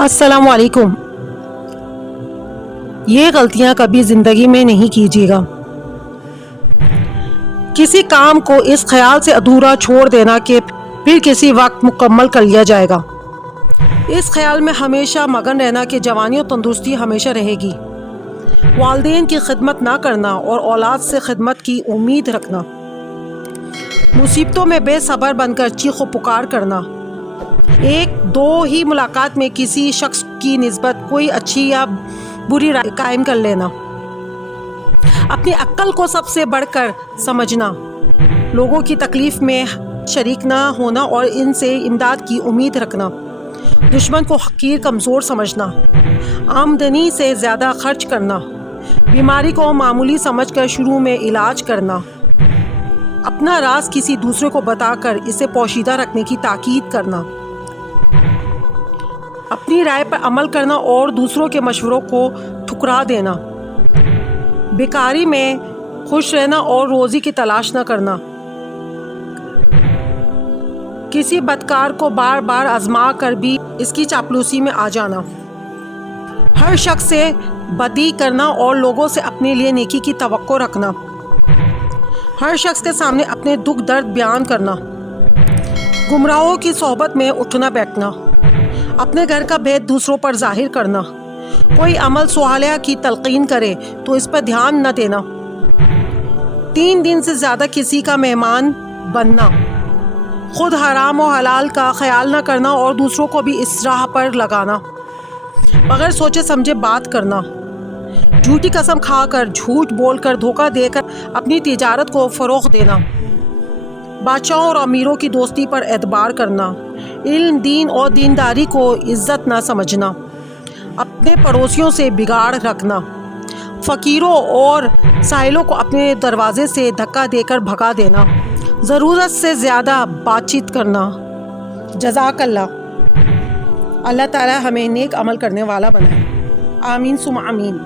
السلام علیکم۔ یہ غلطیاں کبھی زندگی میں نہیں کیجیے گا۔ کسی کام کو اس خیال سے ادھورا چھوڑ دینا کہ پھر کسی وقت مکمل کر لیا جائے گا، اس خیال میں ہمیشہ مگن رہنا کہ جوانی اور تندرستی ہمیشہ رہے گی، والدین کی خدمت نہ کرنا اور اولاد سے خدمت کی امید رکھنا، مصیبتوں میں بے صبر بن کر چیخ و پکار کرنا، ایک دو ہی ملاقات میں کسی شخص کی نسبت کوئی اچھی یا بری رائے قائم کر لینا، اپنی عقل کو سب سے بڑھ کر سمجھنا، لوگوں کی تکلیف میں شریک نہ ہونا اور ان سے امداد کی امید رکھنا، دشمن کو حقیر کمزور سمجھنا، آمدنی سے زیادہ خرچ کرنا، بیماری کو معمولی سمجھ کر شروع میں علاج کرنا، اپنا راز کسی دوسرے کو بتا کر اسے پوشیدہ رکھنے کی تاکید کرنا، اپنی رائے پر عمل کرنا اور دوسروں کے مشوروں کو ٹھکرا دینا، بیکاری میں خوش رہنا اور روزی کی تلاش نہ کرنا، کسی بدکار کو بار بار آزما کر بھی اس کی چاپلوسی میں آ جانا، ہر شخص سے بدی کرنا اور لوگوں سے اپنے لیے نیکی کی توقع رکھنا، ہر شخص کے سامنے اپنے دکھ درد بیان کرنا، گمراہوں کی صحبت میں اٹھنا بیٹھنا، اپنے گھر کا بھید دوسروں پر ظاہر کرنا، کوئی عمل صالحہ کی تلقین کرے تو اس پر دھیان نہ دینا، 3 دن سے زیادہ کسی کا مہمان بننا، خود حرام و حلال کا خیال نہ کرنا اور دوسروں کو بھی اس راہ پر لگانا، بغیر سوچے سمجھے بات کرنا، جھوٹی قسم کھا کر جھوٹ بول کر دھوکہ دے کر اپنی تجارت کو فروغ دینا، بادشاہوں اور امیروں کی دوستی پر اعتبار کرنا، علم دین اور دینداری کو عزت نہ سمجھنا، اپنے پڑوسیوں سے بگاڑ رکھنا، فقیروں اور سائلوں کو اپنے دروازے سے دھکا دے کر بھگا دینا، ضرورت سے زیادہ بات چیت کرنا۔ جزاک اللہ۔ اللہ تعالی ہمیں نیک عمل کرنے والا بنائے۔ آمین ثم آمین۔